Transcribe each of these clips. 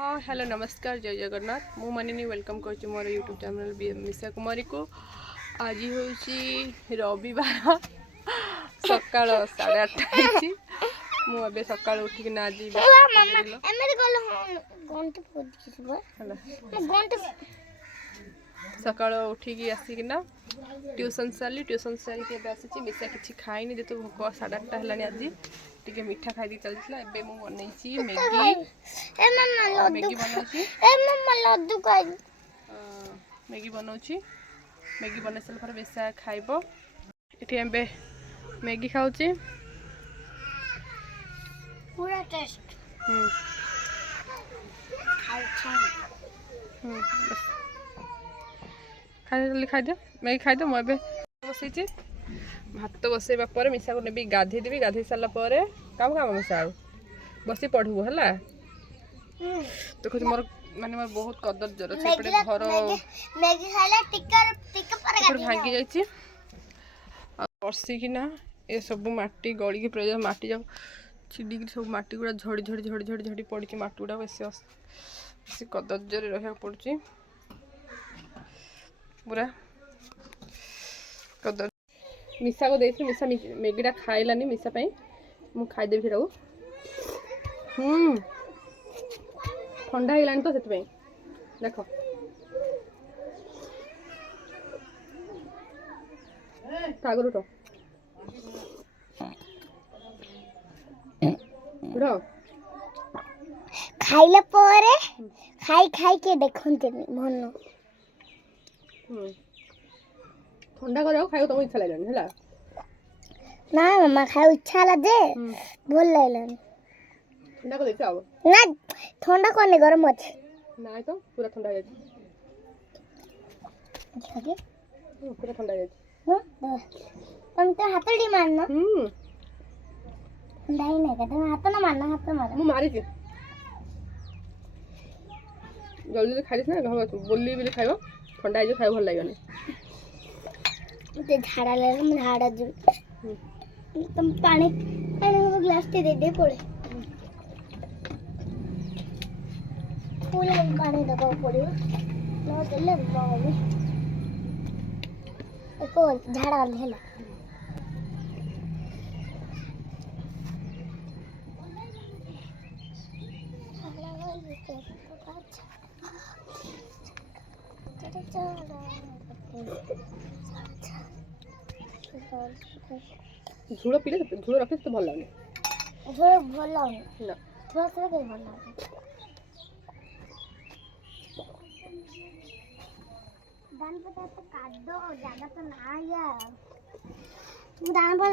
हाँ हेलो नमस्कार जय जगन्नाथ मु मानिनी वेलकम कर मोर यूट्यूब चैनल मिशा कुमारी को आज हूँ रविवार सका 8:30 मुझे सका उठिक आज सका उठिक आसिकना ट्यूशन सारी के आसी मिशा किसी खाईनी जेत भोक 8:30 है आज टिके मीठा खाई चलता एबे मु बनैछि मैगी मैगी बनाऊँगी मैगी बन सारा पर बेसा खाइब ये एबे मैगी खाऊँ पूरा टेस्ट खाई खाईदे मैगी खाईदे मुझे बसई भात बसैबा पर मिशा को नेबी गाधे देवी गाधे सारा पर काम काम मिशा आ बस पढ़ू है देखो मोर माने मोर बहुत कदर जर सेपटे घर भांगी जाइए बसिकिना ये सब माटी गड़ी के माटी जाओ छिड़िक सब माटी गुड़ा झड़ी झड़ी झड़ी झड़ी झड़ी पड़ी माटी गुड़ा बेसी कदर्जर रहा पड़ी पूरा कदर मिशा को देखी मिशा मैगीटा खाइलानी मिशा मु खाईदेवी से ठंडा होगलानी तो से देख आगुरी तो खाइला परे खाई खाई के देखते मन ठंडा कर खाई तुमको इच्छा लगे है ना मामा खाई इच्छा ला जे भल लागलानी ठंडा कर देखो अब ना ठंडा करने गरम अच्छे ना तो पूरा ठंडा हो जाए पूरा ठंडा हो जाए तुम तो हाथ डी मारना ठंडा ही नहीं तुम हाथ ना मारना हाथ मार मु मारी थी जल्दी खाई ना घर बोली बोली खाइब ठंडा हो खाइब भल लगे ते झाड़ा लगे मैं झाड़ा जो तुम पानी पानी ग्लास ते दे पड़े पूरे पानी दबा पड़े न देले मम्मी एको झाड़ा हेला झूड़ पीले झूड़ रखे तो भल लगे झूड़ भल लगे ना थोड़ा सा के भल लगे दान पता तो काट दो ज्यादा तो ना यार तुम दान पर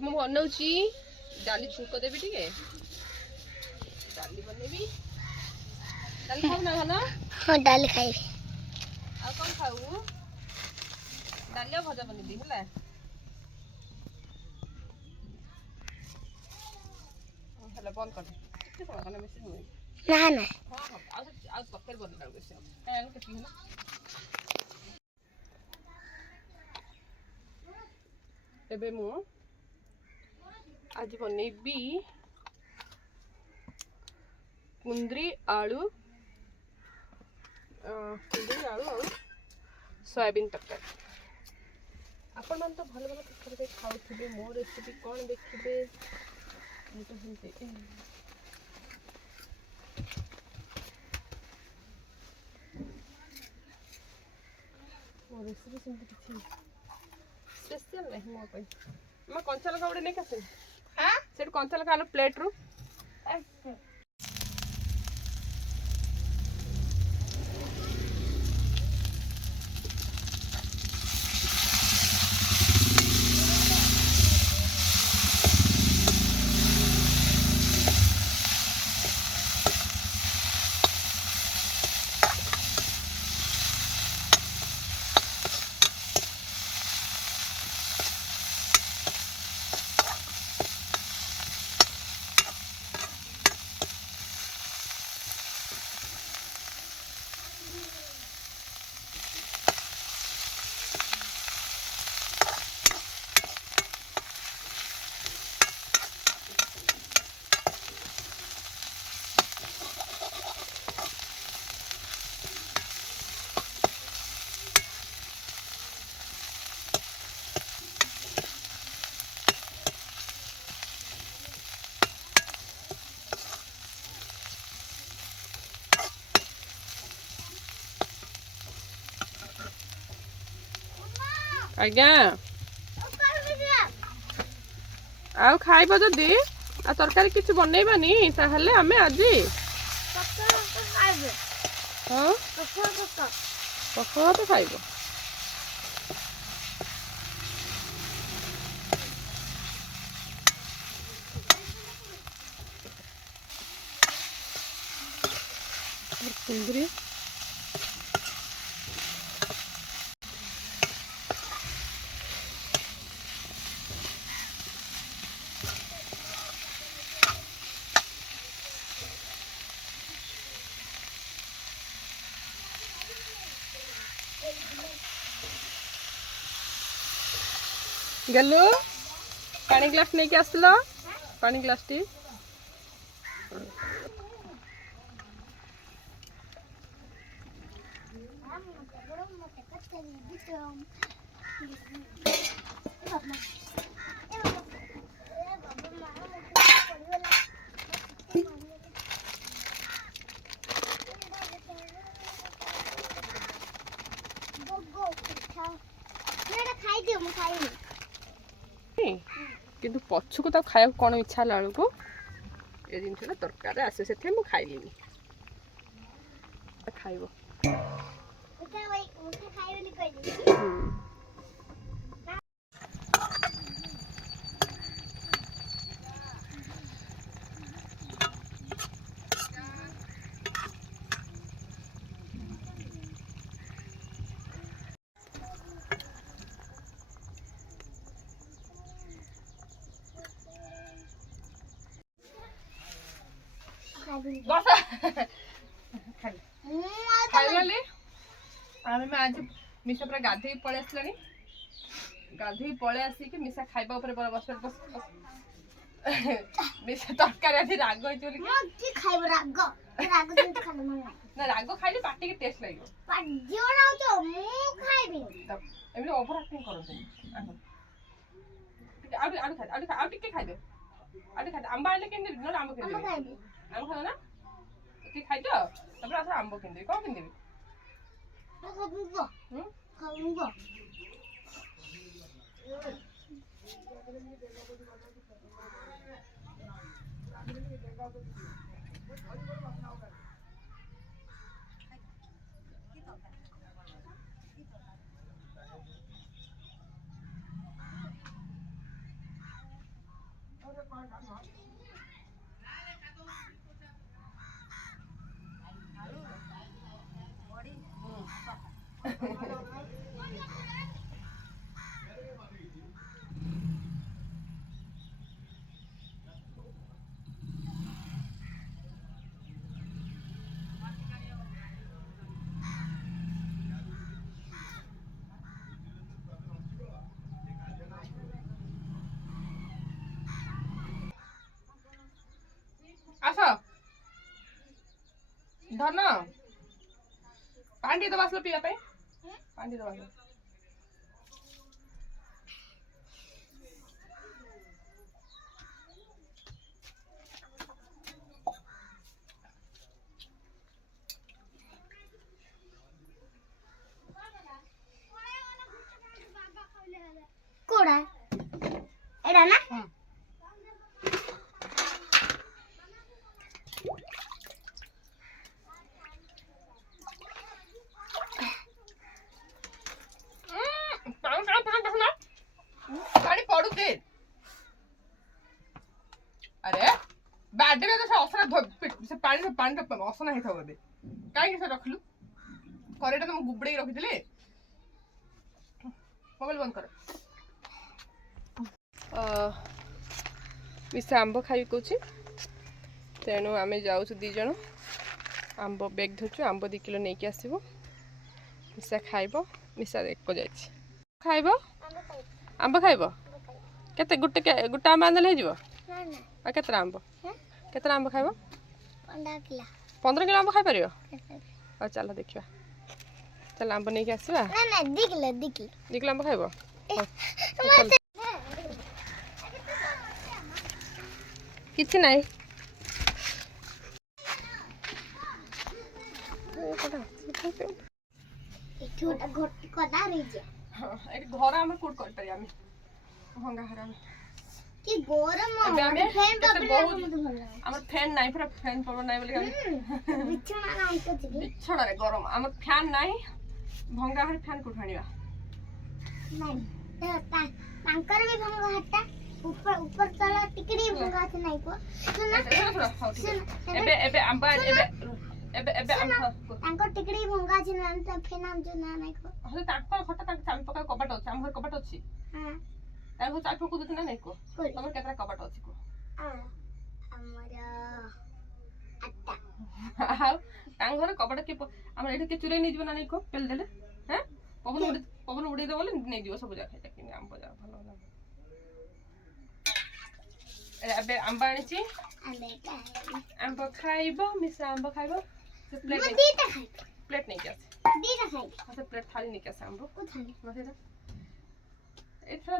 मु बनाऊँगी डाली छुक देवी टे डाली बनैबी डाली खाऊ ना खाना हाँ डाल खाई आ कौन खाऊ डालिया भजा बनैबी है हेला बंद कर दे कौन मेसिन ना ना हाँ हाँ आज तक बंद कर दे एबे मु आज बनैबी कुंद्री आलू और सोयाबीन तरकारी आपण मान तो भल भल तरकारी खाऊे मो रेसिपी कौन देखिए मो रेसिपी सेमती किसी स्पेशल नहीं मो मैं कंचा लगा गोटे नहीं आसे से कंचा लगा प्लेट रू आज्ञा आउ खाइब जदि आ तरकारी किछि बनैबानी ताहले आमे आजि हाँ पखा तो खाइब कुंदरी गलु पानी ग्लास नहीं के आसलो पानी ग्लास टी किंतु पछुक तो खाया कौन इच्छा है बेलू ये जिनसा तरकार आसे से मुझे खाइली खाइब खाइली आम आज मिशा पूरा गाधे पलि आसला गाधे पलि आसिक मिशा खाइबा ऊपर बस बस मिशा तरकारी आज राग ना राग खाइले पाटी के टेस्ट लागियो एमि ओवर एक्टिंग करते आउ टिके खाइदे आंबा आने के न आंब किन आंब खाओ ना ती खाइ दो तबरा आसा आंब किन दे को किन देबी आसा धन पानी दबा पीवा पानी दबा कोड़ा एड़ा ना पानी पड़ू दे अरे बैडे में तो असना से पानी असना ही था बोधे कहीं से रखलु करेटा तो मैं गुबड़े रखी थी मोबाइल बंद कर मिसा आंब खाई कौच तेणु आम जाऊँ these Amb bag धरचु Amb 2 kilo नहीं आसब मिसा खाइब मिसा एक जा खाइब आंब खाइब केते गुटे गुटे आंब आंदले हो केतरा आंब केतरा आंब खाइब 15 किलो आंब खाई पार और चल देखा चल आंब नहीं आसवा 2 किलो आंब खाइब किछि नाही छोटा घोट कदा रही जे ଏଠି ଘର ଆମେ କୋଉଠି କରିପାରିବା ଆମେ ଭଙ୍ଗା ଘର ଆମେ କି ଗରମ ଏବେ ଆମେ ଫ୍ୟାନ୍ କେତେ ପବନ ବହୁତ ମତେ ଭଲ ଲାଗେ ଆମର ଫ୍ୟାନ୍ ନାହିଁ ପୁରା ଫ୍ୟାନ୍ ପବନ ନାହିଁ ବୋଲି ଆମେ ବିଛଣା ନାହିଁ ତ ଟିକେ ବିଛଣାରେ ଗରମ ଆମର ଫ୍ୟାନ୍ ନାହିଁ ଭଙ୍ଗା ଘରେ ଫ୍ୟାନ୍ କୋଉଠୁ ଆଣିବା ନାଇଁ ତାଙ୍କର ବି ଭଙ୍ଗ ହାତଟା ଉପର ତଳ ଟିକେ ଟିକେ ଭଙ୍ଗ ହାତ ନାହିଁ କୁହ ଶୁଣ ହଉ ଠିକ ଅଛି। ଏବେ ଏବେ ଆମ୍ବ ଏବେ ଏବେ ଏବେ ଆମେ ତାଙ୍କର ଟିକେ ଟିକେ ଭଙ୍ଗ ଅଛି ନା ତା ଫେନ୍ ଆଣିଛୁ ନା ନାହିଁ କୁହ ହଁ ତାଙ୍କ ଘରଟା ତାଙ୍କ ଚାବି ପକା କବାଟ ଅଛି ଆମ ଘରେ କବାଟ ଅଛି ହଁ ତାଙ୍କ ଚାବି ପକଉଛନ୍ତି ନା ନାଇଁ କୁହ କୋଉଠି? ତମର କେତେଟା କବାଟ ଅଛି କୁହ ଆମର ଆଠଟା ଆଉ ତାଙ୍କ ଘରେ କବାଟ କିଏ ଆମର ଏଠି କିଏ ଚୁରେଇ ନେଇଯିବ ନା ନାଇଁ କୁହ ପେଲି ଦେଲେ ହଁ ପବନ ଉଡେଇ ଦବ ବୋଲେ ନେଇଯିବ ସବୁ ଯାକ କିନ୍ତୁ ଆମ୍ବ ଯାକ ଭଲ ଭଲ ଏବେ ଆମ୍ବ ଆଣିଛି ଆମ୍ବ ଖାଇବ ମିଶା ଆମ୍ବ ଖାଇବ ସେ ପ୍ଲେଟ୍ ନେଇକି ଆସେ ସେ ପ୍ଲେଟ୍ ଥାଳି ନେଇକି ଆସେ ଆମ୍ବ ସେଇଟା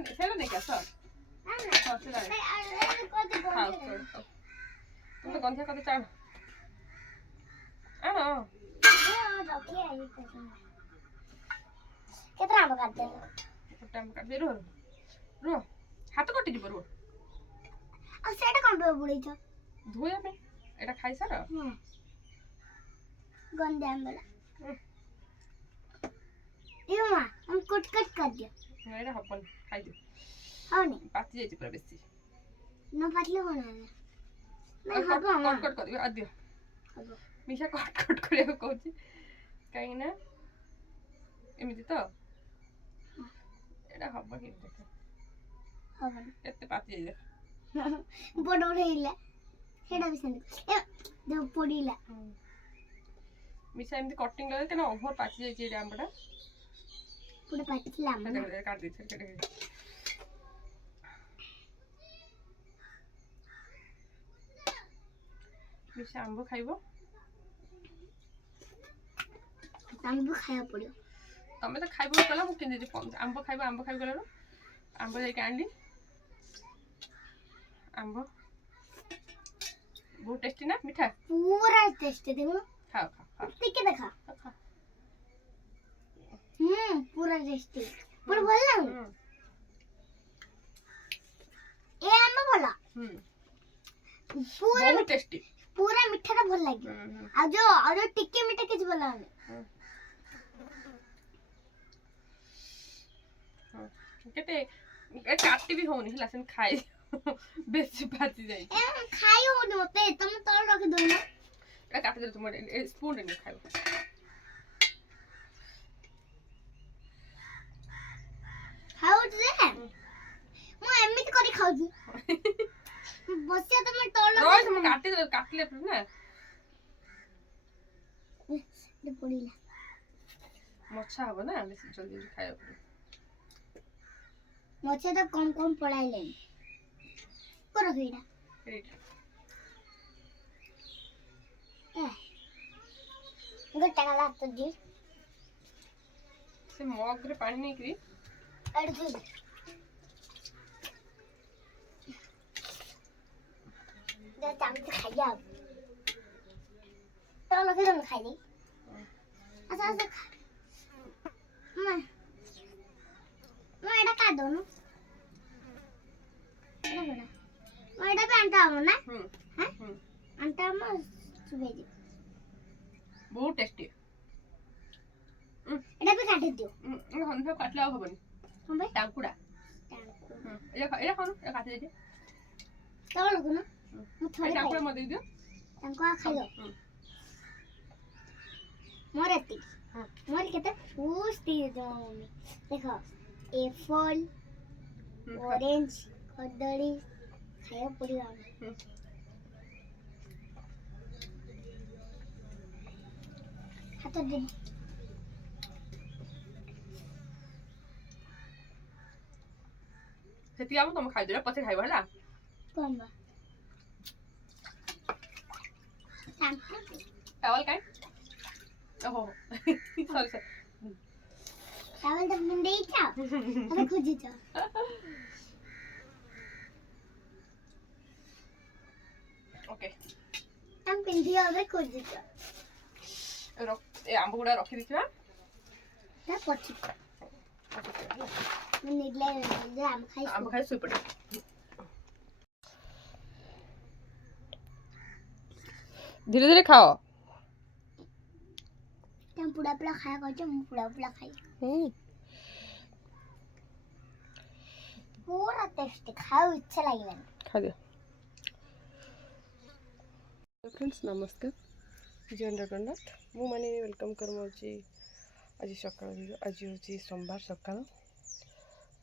ସେଇଟା ନେଇକି ଆସ তুমি গন্ধিয়া কত চাও আনো କେତେ ଆମ୍ବ କାଟିଦେଲ ଗୋଟେ ଆମ୍ବ କାଟିଦେ ରୁହ ରୁହ ହାତ କଟିଯିବ ରୁହ ଆଉ ସେଇଟା କଣ ପାଇଁ ବୁଡେଇଛ ଧୋଇବା ପାଇଁ ଏଇଟା ଖାଇସାର ଗନ୍ଧେ ଆମ୍ବଲା ଏ ମା हम कट कट कर दिया ଏଇଟା ହବନି ଖାଇଦିଅ ହଉନି ପାଚି ଯାଇଛି ପୁରା ବେଶୀ ନ ପାଟିଲେ କଣ ହେଲା ନାଇଁ କଟ ହବ ମା କଟ କରିବ ଆଦିଅ ହବ ମିଶା କଟ କଟ କରିବାକୁ କହୁଛି କାହିଁକି ନା ଏମିତି ତ ଏଇଟା ହବ କି ଦେଖ ହବନି କେତେ ପାଚି ଯାଇଛି ବଡ ବଡ ହେଇଲା ସେଇଟା ବି ସେମିତି ଏ ଦେହ ପୋଡ଼ିଲା ମିଶା ଏମିତି କଟିଂ ଲଗେଇ କାହିଁକିନା ଓଭର ପାଚି ଯାଇଛି ଏଇଟା ଆମ୍ବଟା ପୁରା ପାଚିଲା ଆମ୍ବ ନା କାଟି ଦେଇଛି ମିଶା ଆମ୍ବ ଖାଇବ ଆମ୍ବ ଖାଇବାକୁ ପଡିବ ତମେ ତ ଖାଇବ କଲା ମୁଁ କିଣିଦେଇଛି ଆମ୍ବ ଖାଇବ ଗଲାରୁ ଆମ୍ବ ଯାଇକି ଆଣିଲି ଆମ୍ବ ବହୁତ ଟେଷ୍ଟି ନା ମିଠା पूरा टेस्ट देखो ଖାଅ ଖାଅ ठीक है देखा पूरा टेस्टी पूरा ଭଲ ଲାଗୁ ଏ ଆମ୍ବ ଭଲ पूरा ବହୁତ ଟେଷ୍ଟି पूरा ମିଠା ଟା ଭଲ ଲାଗିବ ଆଉ ଯୋଉ ଟିକେ ମିଠା କିଛି ଭଲ ଲାଗୁନି କେତେ କାଟି ବି ହଉନି ହେଲା ସେମିତି ଖାଇ ବେଶୀ ପାଚି ଯାଇଛି ଏ ଖାଇ ହଉନି ମତେ ତମେ ତଳ ରଖି ଦଉନ ଏଟା କାଟିଦେଲେ ତୁମ ସ୍ପୁନରେ ନେଇ ଖାଇବ ଖାଉଛି ଯେ ମୁଁ ଏମିତି କରି ଖାଉଛି ବସିଆ ତମେ ତଳ ରହି ତମେ କାଟିଲେ ନା ପଡିଲା ମଛା ହବ ନା ବେଶୀ ଜଲ୍ଦି ଖାଇବାକୁ ମଛା ତ କମ ପଳାଇଲେଣି କର ସେଇଟା ଗୋଟେ ଗଲା ତ ଦି ସେ ମଗରେ ପାଣି ନେଇକିରି ଏଡୁ ଚାମଚ ଖାଇଆ ତ ଲଗେଇ ଦମ ଖାଇନି ଆଚ୍ଛା ମୁଁ ଏଇଟା କାଢ ଦଉନୁ ମୁଁ ଏଇଟା ବି ଆଣ୍ଟା ହବ ନା ଆଣ୍ଟା ହବ ଚୁବେଇ ଦିଅ ବହୁତ ଟେଷ୍ଟି ଏଇଟା ବି କାଟି ଦିଅ ହନଫ କାଟିଲେ ଆଉ ହବନି କଣ ପାଇଁ ଟାଙ୍କୁଡ଼ା ଏଇଟା ଖାଉନୁ ଏଇଟା କାଟି ଦେଇଦିଅ ତଳକୁ ନା ମୁଁ ଥରେ ଟାଙ୍କୁଡ଼ା ମତେ ଦେଇଦିଅ ତାଙ୍କୁ ଖାଇବ ମୋର ଏତିକି ମୋର କେତେ ପୁଷ୍ଟି ଦେଖ ଏପଲ ଅରେଞ୍ଜ କଦଳୀ ଖାଇବାକୁ ପଡିବ ହାତ ଦେ ସେତିକି ଆମ ତମେ ଖାଇଦେବ ପଛେ ଖାଇବ ହେଲା କଣ ବା टावल काय ओहो सॉरी सॉरी टावल तो पिन देई था अबे खोजी था ओके हम पिन दिया अबे खोजी था ए आंब गुडा रखी दिखिबा ना पछी ମୁଁ ନିଦଲା ଆମ ଖାଇ ଶୋଇପଡ଼। ଧୀରେ ଧୀରେ ଖାଅ। ତମ ପୁଡ଼ା ପୁଡ଼ା ଖାଇବା କହିଛ ମୁଁ ପୁଡ଼ା ପୁଡ଼ା ଖାଇ ପୁରା ଟେଷ୍ଟି ଖାଉ ଇଚ୍ଛା ଲାଗିଲାନି। ଖାଦିଅ। फ्रेंड्स नमस्कार जय जगन्नाथ मु माने वेलकम करमोची आज सकाळ आज हूँ सोमवार सकाळ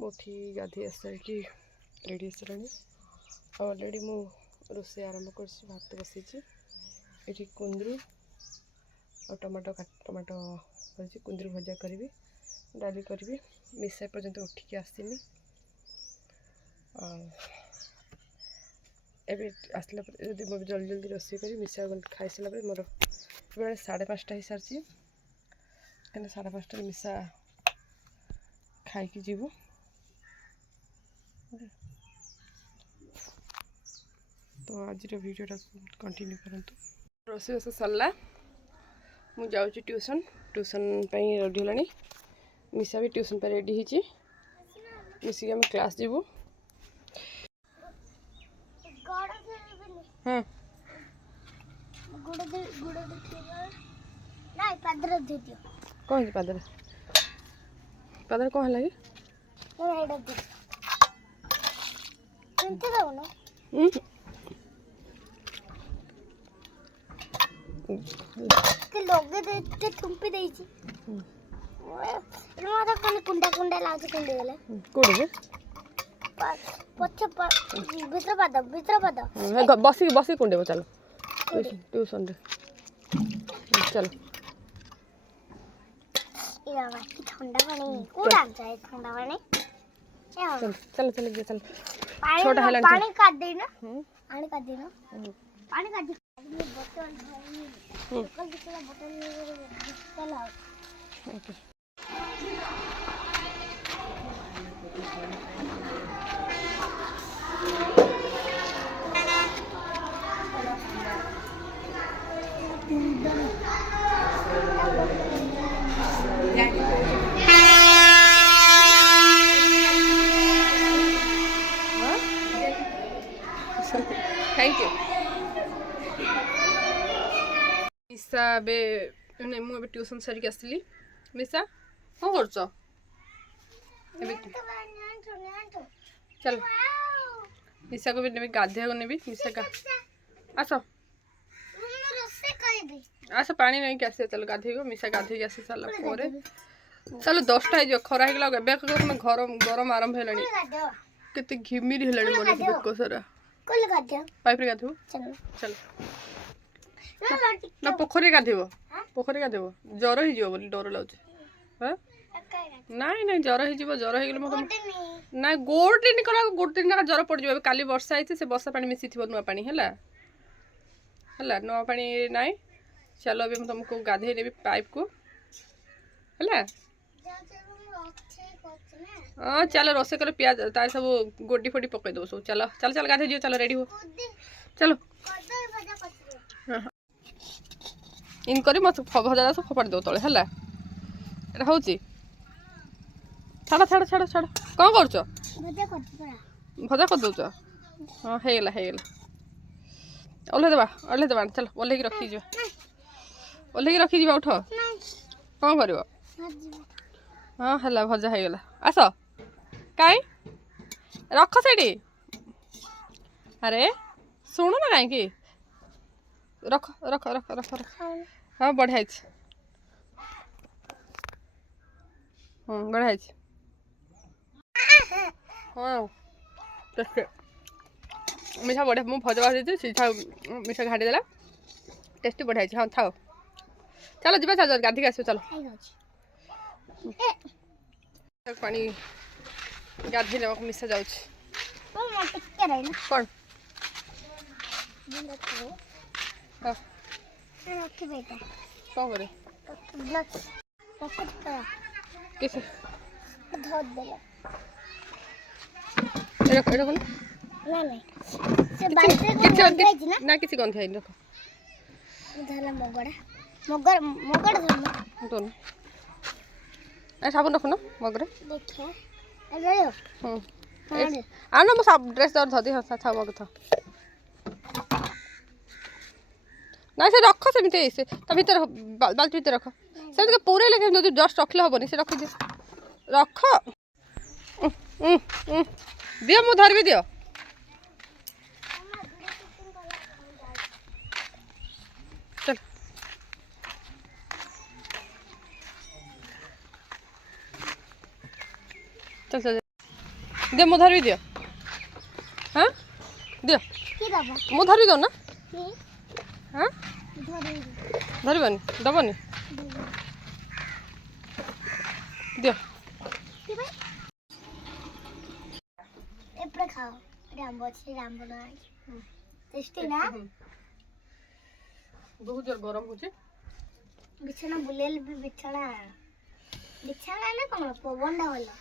मुठी गाधी आसारिकी रेडी आसलानी अलरेडी मु रोसे आरंभ कर भात बसई ये कुंदरू और टमाटो कर कुंदरू भजा करी डाली करी मिसा पर्यंत उठिकी आसनी एबे आसला जल्दी जल्दी रोसे करी मिसा खाई सारा मोर बेले 5:30 हो सारी कहीं 5:30 मिसा खाई जीव तो आज वीडियोटा कंटिन्यू करंतु रोसे बस सरला मु जाऊँ ट्यूशन ट्यूशन रेडी है मिसा भी ट्यूशन पर रेडी होती मिसिक आम क्लास जीवु हाँ कौन पादर पादर कौन है कि थुंपी देइछि माता कने कुंडा कुंडा लाज कुंडे गेले कोडे पछ भीतर पाद बसी बसी कुंडे चलो ट्यूशन रे चलो ये बाबा की ठंडा पानी कोडा जाए ठंडा पानी चल चल चल चल छोटा है पानी काट दे ना पानी काट दे ना पानी काट दे बोतल कल दिखला बोतल चला ओके थैंक यू मिसा बे मु ट्यूशन सारिक आसली मिसा कौन कर चल मिसा को भी नेबी गाधे को नेबी मिसा का आस आस पानी नहीं कि आसे चलो गाधे को मिसा गाधे के आसी सारा पर चलो 10टा हो खरा हो गला घर गरम आरंभ है केते घिमिरी है मन बेक सारा पाइप रे गाधो चलो ना पोखरी गाधेब पोखरी गाधेब जर हो बोली डर लगे हाँ नाई नाई जर हो जर हो ना गोटे निकल गोटे दिन जर पड़ जाए काली वर्षा होती से वर्षा पानी मिसी थी नुआ पानी है नुआ पानी नाई चलो अभी तुमको गाधे देवी पाइप को है हाँ चलो रोसे कर पियाज तार सब गोडी फोडी पकई दो सब चलो चल चल गाधे चलो रेडी हो चलो हाँ इन करी मत भजा सब फोपाड़ी दो तले है एटा हूँ छाड़ छाड़ छाड़ छाड़ कौन कर भजा कर दौ हाँ होगला ओल्हे देवा चल ओल्हे रखी ओल्हे रखी उठ कौन कर हाँ है भजा होगला आस कहीं रख से अरे शुणु ना कहीं रख रख रख रख रख हाँ बढ़िया बढ़िया हाँ मिठा बढ़िया मुझे भजा भाजी सीधा मिठा घाटी देला टेस्टी बढ़िया हाँ थाओ चलो जी चलो गाधी आस चलो पानी गाधी ने मिसा जाऊँ कौन हाँ कौन करे किसे ना किसी गंध है रख मगड़ मगड़ मगड़ धर्म दोनों ସାବୁନ ରଖୁନ ମଗରେ ଦେଖିଆ ରହିବ ଆଣ ମୁଁ ଡ୍ରେସ୍ ଧରି ଥାଉ ମଗ ଥାଉ ନାଇଁ ସେ ରଖ ସେମିତି ସେ ତା ଭିତରେ ବାଲ୍ଟି ଭିତରେ ରଖ ସେମିତି ପୁରେଇଲେ କେମିତି ଯଦି ଜଷ୍ଟ ରଖିଲେ ହବନି ସେ ରଖିଦିଅ ରଖ ଦିଅ ମୁଁ ଧରିବି ଦିଅ ଚଲ चल चल दे मु धरबी दियो हाँ दियो मु धरबी दो ना हाँ धरबनी दबनी दियो एपरे खाओ रामबो छी रामबो ना टेस्टी ना बहुत जोर गरम होचे बिछाना बुलेल भी बिछाना ना कोन पवन डा वाला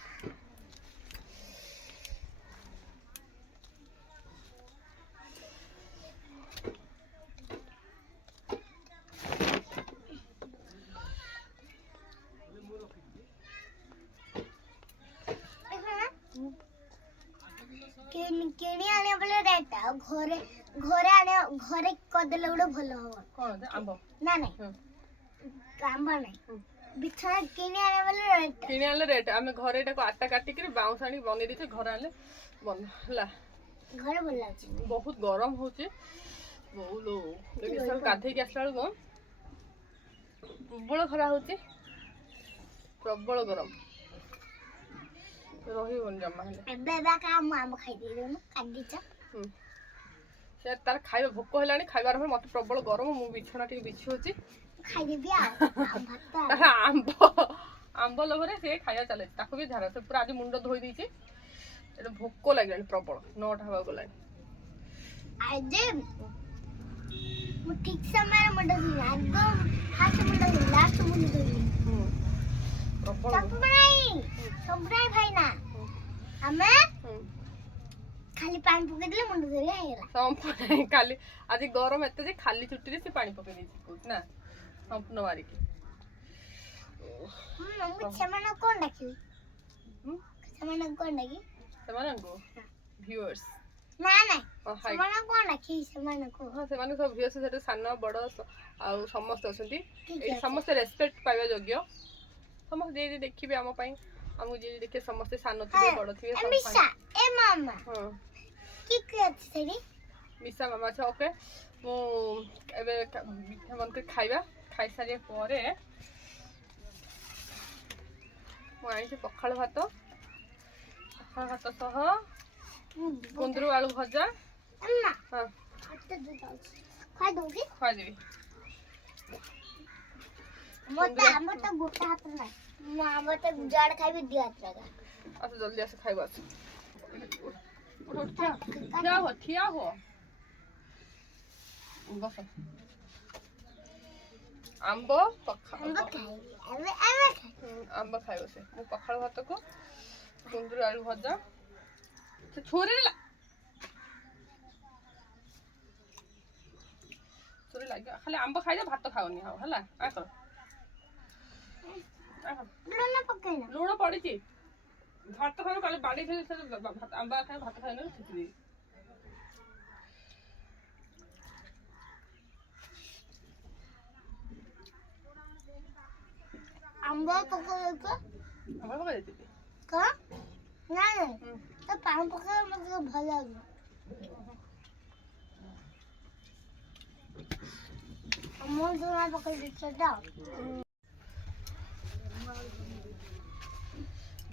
केणी आने बोले रेट घरे घरे आने घरे कदेले गुडे भलो हो कोन आंबो ना नहीं आंबो नहीं बिछा केणी आने बोले रेट किने आले रेट आमे घरे एटा को आटा काटी के बाउंस आनी बने दिते घर आले बन हला घरे भल लाग बहुत गरम होचे बहुलो लेकिन सब गाधे के आसला को प्रबल खरा होचे प्रबल गरम रही बन जमा हेले एबे बा का आम खाई दे न काटी छ से तार खाइबा भोक हेलानी खाइबार पर मते प्रबल गरम मु बिछना टिक बिछि होची खाई देबी आ भात आंब लभरे से खाइया चले ताको भी धारा से पूरा आज मुंड धोई दीची एटा भोक लागलानी प्रबल 9टा हवा गलानी आज मु ठीक समय मुंड धोई एकदम हाथ मुंड धोई लास्ट मुंड धोई प्रबल सब बनाई भाई ना हमें खाली पानी पके दिले मुंड धोई आइला संपूर्ण खाली आज गरम एते जे खाली छुट्टी रे से पानी पके देछि कोत ना संपूर्ण मारी के मम्मी छमना कोन डाकी छमना कोन डाकी सेमान को व्यूअर्स ना ना छमना कोन डाकी छमना को हां सेमान सब व्यूअर्स सेटे सानो बड़ आ समस्त असंती ए समस्त रेस्पेक्ट पाइबा योग्य समस्त जे देखिबे हम पई हम जे देखे समस्त सानो थिबे बड़ थिबे सब मिसा ए मामा हां की करत छरी मिसा मामा छ ओके मु एबे मिठा मन के खाइबा खाइ सारिया परे मु आई से पखाल भात सह कुंदरू आलू भजा अम्मा हां खाते दे दो खाई दोगी खाइ देबी मोटा गोटा हाथ ना मामा तो जड़ खाई भी दिया लगा अच्छा जल्दी से खाइबा ठिया हो बस आंब हम खाई अबे खाई आंब खाइबो से मु पखाल भात को कुंदरू आलू भजा से छोरी ला छोरी लागे खाली आंब खाइ दे भात खाओनी हां हला आ कर लूण पके ना लूण पड़ी छी भात खाओ काले बाड़ी से भात आंबा खाए भात खाए ना छिटी आंबा पके तो आंबा पका देती का ना तो पान पके मुझे भल लागे अमूल दूना पके दिछ दा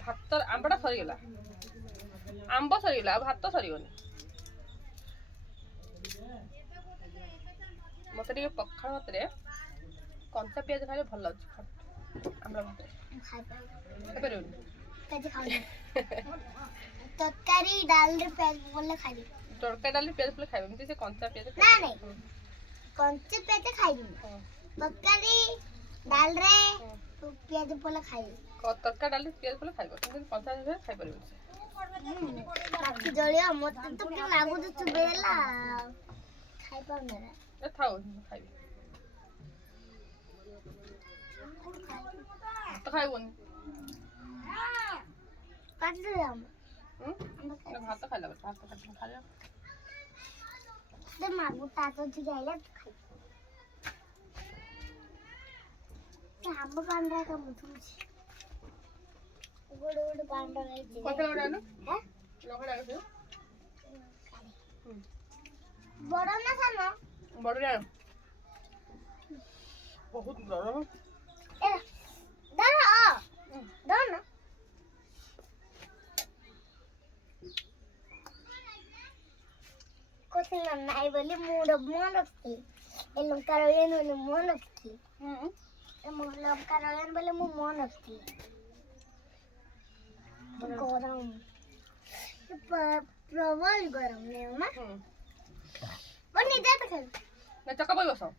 भात आंबा सरी गला आंब सरी गला भात सरी गनी मते टिके पखाल भात रे कंचा पियाज खाइले भल लागछ आंबा भात खाई परिबनी कैसे खाओ तरकारी डाल रे प्याज बोले खाई तड़का डाली पियाज पले खाइबे एमती से कंचा पियाज ना नहीं कंचे प्याज खाई तरकारी डाल रे तो प्याज बोले खाई तड़का डाली पियाज पले खाइबो କିନ୍ତୁ कंचा पियाज खाइ परिबनी बाकी जलिया मत तो कि लागु तो चुबेला खाई पाउ ना ए थाओ खाइबे तो खाइबोनी কাটতে দাও ভাত তো খাইলাম, ভাত তো খাইলাম। মা গোটা তো দিকে আইলে খাই আম্মু পান্ডা কা মুঠুছি বড় বড় পান্ডা আছে কত লড়া না? হ্যাঁ লড়া আছে। বড় না সানো বড় না বহুত বড়। এ দাঁড়া দাও না কোথায় নাই বলে মুড় মন রাখছি এই লঙ্কার ওয়েন বলে মন রাখছি লঙ্কার ওয়েন বলে মু মন রাখছি গরম প্রবল গরম নেই মা ও নিজে তো খেল না চাকা বই বসাও,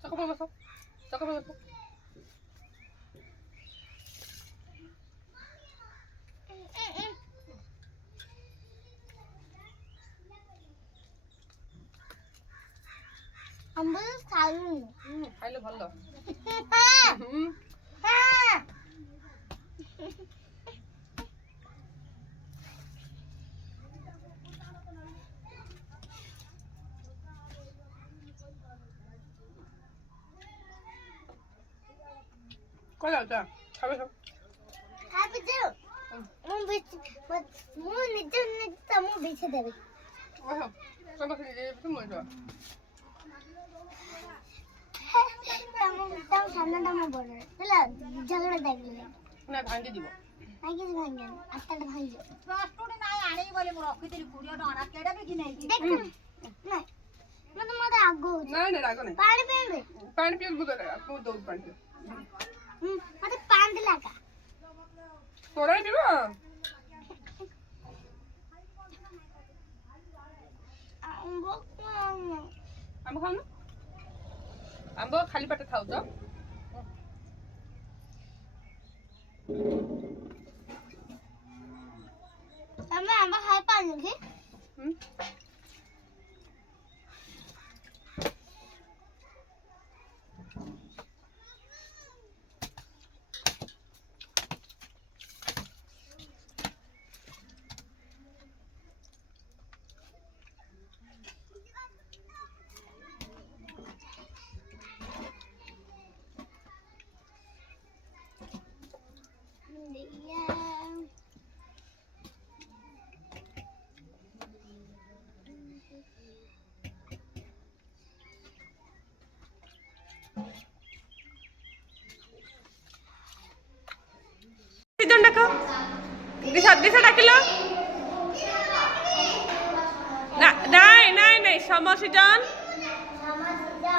চাকা বই বসাও, চাকা বই বসাও। আমরা খাইনি খাইলে ভালো। কই যাও যা খাবে সব। খাবি যাও মু নিজে নিজে মু বেছে দেবে ওহ সব খেয়ে তুমি মজা। তাও সামনেটা আমার বড় চলো ঝগড়া দেখলে না ভাঙি দিব। ভাঙি ভাঙি আটটা ভাঙি রাষ্ট্রটি নাই আনি বলে মু রখিতেলি 20 টଙ୍କା কেডা বি কিনাই দেখ না মতে মতে আগো না না রাগ নাই। পানি পিবে পানি পিও বুঝা না আপু দৌড় পানি পিও। মতে পানি দিলা কা তোরাই দিবা। আম্ব খাও না, আম্ব খালি পেটে খাও তো। আমরা আমরা খাই পানি কি হুম সিজন ডাকো, দিশা দিশা ডাকিলো না। নাই নাই নাই সমসিজন সমস্যা